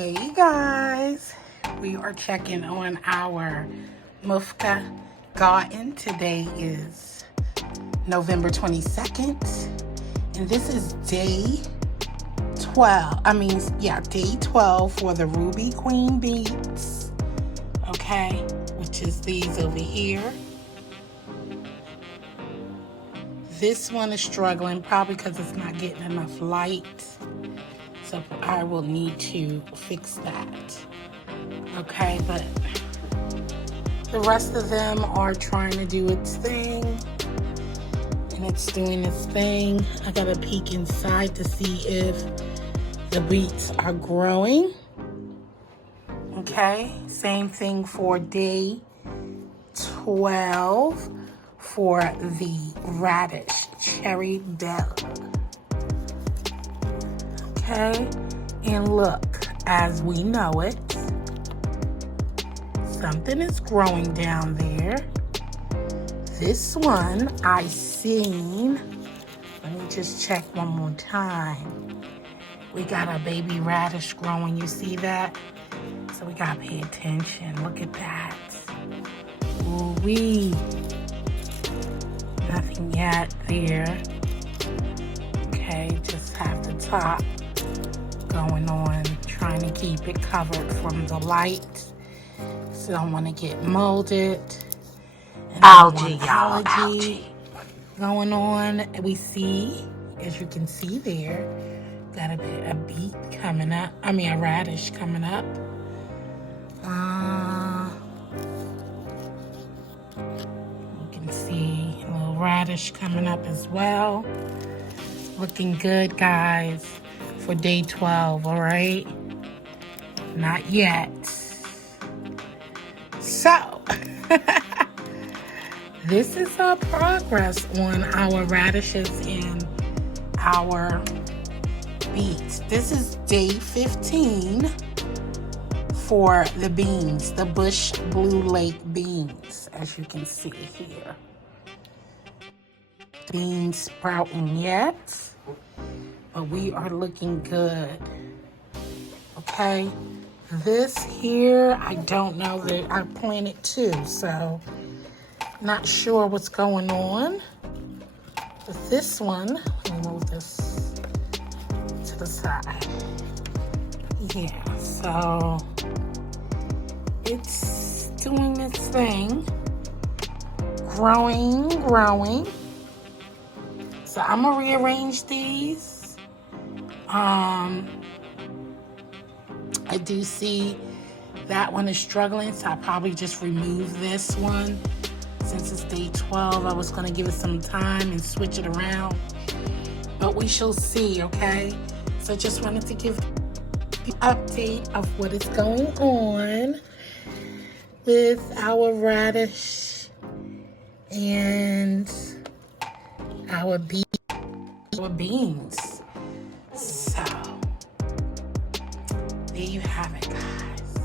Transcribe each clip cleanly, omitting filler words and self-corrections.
Hey guys, we are checking on our Mufga garden. Today is November 22nd, and this is day 12. Day 12 for the Ruby Queen Beets, okay, which is these over here. This one is struggling, probably because it's not getting enough light. So I will need to fix that. Okay, but the rest of them are trying to do its thing. And it's doing its thing. I gotta peek inside to see if the beets are growing. Okay, same thing for day 12 for the radish cherry bell. Okay, and look, as we know it, something is growing down there. This one I seen, let me just check one more time. We got a baby radish growing, you see that? So we gotta pay attention, look at that. Ooh-wee. Nothing yet there. Okay, just have the top going on, trying to keep it covered from the light. So don't want to get molded. And algae going on. We see, as you can see there, got a beet coming up. A radish coming up. You can see a little radish coming up as well. Looking good, guys, for day 12, all right? Not yet. So, this is our progress on our radishes and our beets. This is day 15 for the beans, the Bush Blue Lake beans, as you can see here. Beans sprouting yet, but we are looking good. Okay, this here, I don't know, that I planted two, so not sure what's going on. But this one, let me move this to the side. Yeah, so it's doing its thing, growing. So I'm gonna rearrange these. I do see that one is struggling, so I'll probably just remove this one. Since it's day 12, I was gonna give it some time and switch it around, but we shall see, okay? So just wanted to give the update of what is going on with our radish and our beans. So there you have it, guys.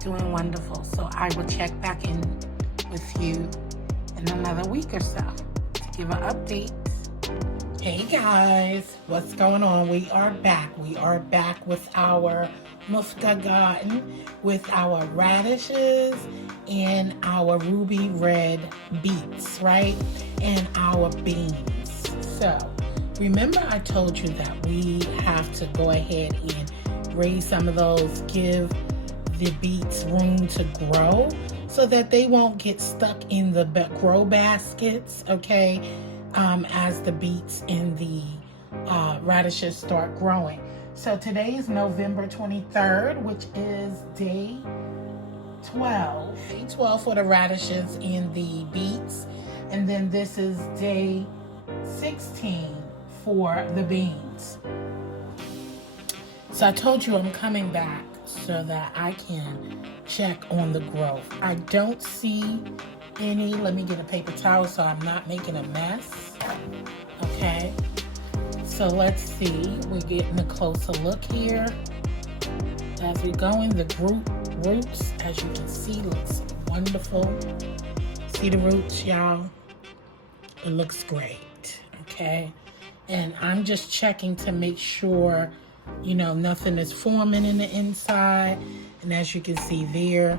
Doing wonderful. So I will check back in with you in another week or so to give an update. Hey guys, what's going on? We are back. We are back with our Mufga garden with our radishes and our ruby red beets, right? And our beans. So remember I told you that we have to go ahead and raise some of those, give the beets room to grow so that they won't get stuck in the grow baskets, okay, as the beets and the radishes start growing. So today is November 23rd, which is day 12. Day 12 for the radishes and the beets. And then this is day 16 for the beans. So I told you I'm coming back so that I can check on the growth. I don't see any. Let me get a paper towel so I'm not making a mess. Okay. So let's see. We're getting a closer look here. As we go in, the roots, as you can see, looks wonderful. See the roots, y'all? It looks great. Okay. And I'm just checking to make sure You know, nothing is forming in the inside. And as you can see there,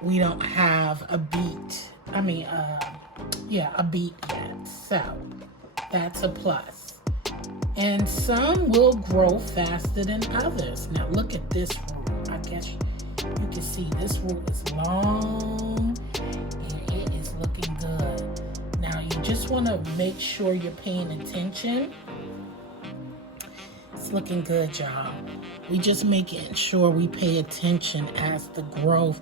we don't have a beet. A beet yet. So that's a plus. And some will grow faster than others. Now look at this root. I guess you can see this root is long and it is looking good. Now you just want to make sure you're paying attention. It's looking good, y'all. We just making sure we pay attention as the growth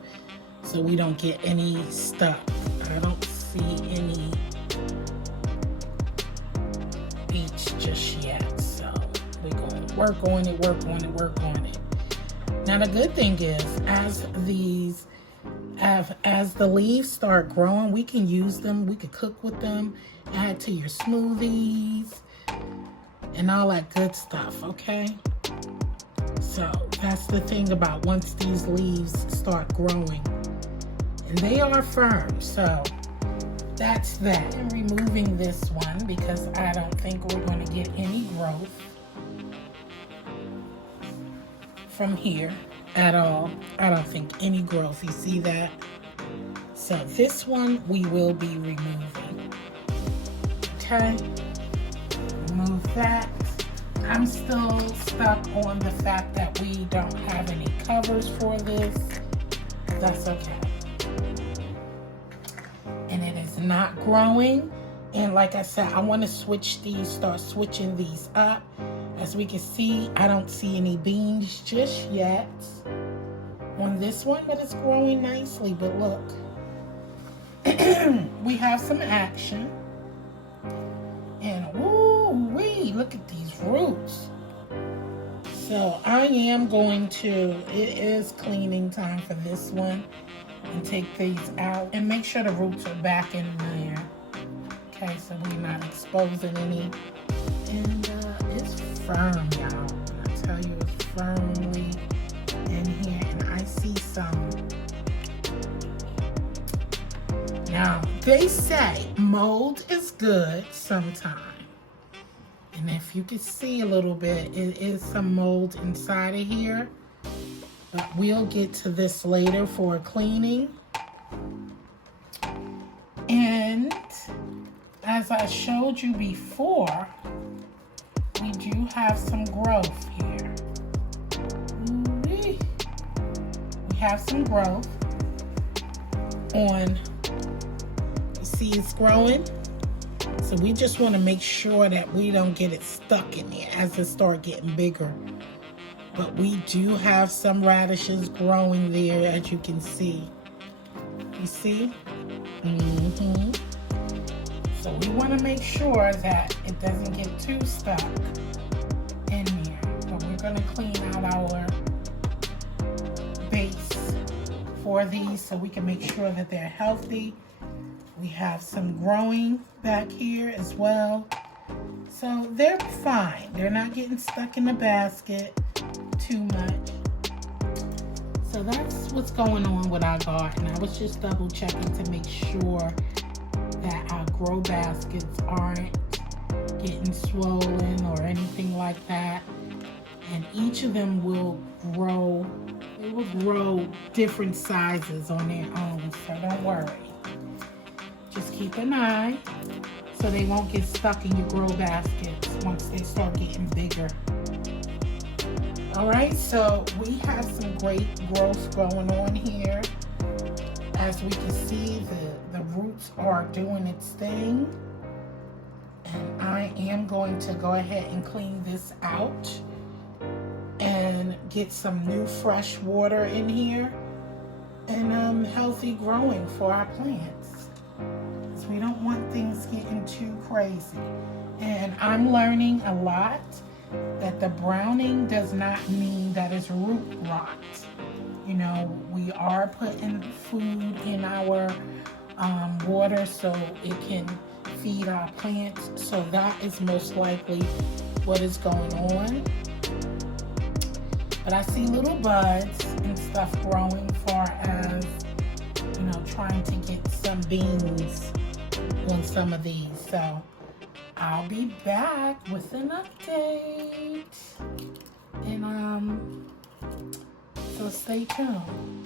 so we don't get any stuck. I don't see any beets just yet. So we're going to work on it. Now the good thing is as the leaves start growing, we can use them, we could cook with them, add to your smoothies and all that good stuff, okay? So that's the thing about once these leaves start growing. And they are firm, so that's that. I'm removing this one because I don't think we're going to get any growth from here at all. I don't think any growth. You see that? So this one we will be removing. Okay. Remove that. I'm still stuck on the fact that we don't have any covers for this. That's okay. And it is not growing. And like I said, I want to start switching these up. As we can see, I don't see any beans just yet on this one, but it's growing nicely. But look, we have some action. And woo-wee, look at these roots. So I am going to, it is cleaning time for this one, and take these out and make sure the roots are back in there. Okay, so we're not exposing any. And it's firm, y'all. I tell you, it's firmly in here, and I see some. Now, they say mold is good sometimes. And if you can see a little bit, it is some mold inside of here. But we'll get to this later for cleaning. And as I showed you before, we do have some growth here. We have some growth on, you see it's growing? So we just want to make sure that we don't get it stuck in there as it starts getting bigger. But we do have some radishes growing there, as you can see. You see? So we want to make sure that it doesn't get too stuck in here. But we're going to clean out our base for these so we can make sure that they're healthy. We have some growing back here as well. So they're fine. They're not getting stuck in the basket too much. So that's what's going on with our garden. I was just double checking to make sure that our grow baskets aren't getting swollen or anything like that. And each of them will grow, they will grow different sizes on their own, so don't worry. Just keep an eye so they won't get stuck in your grow baskets once they start getting bigger. All right, so we have some great growth going on here. As we can see, the roots are doing its thing. And I am going to go ahead and clean this out and get some new fresh water in here and healthy growing for our plants. So we don't want things getting too crazy. And I'm learning a lot that the browning does not mean that it's root rot. You know, we are putting food in our water so it can feed our plants. So that is most likely what is going on. But I see little buds and stuff growing far as, you know, trying to get some beans on some of these. So I'll be back with an update. So stay tuned.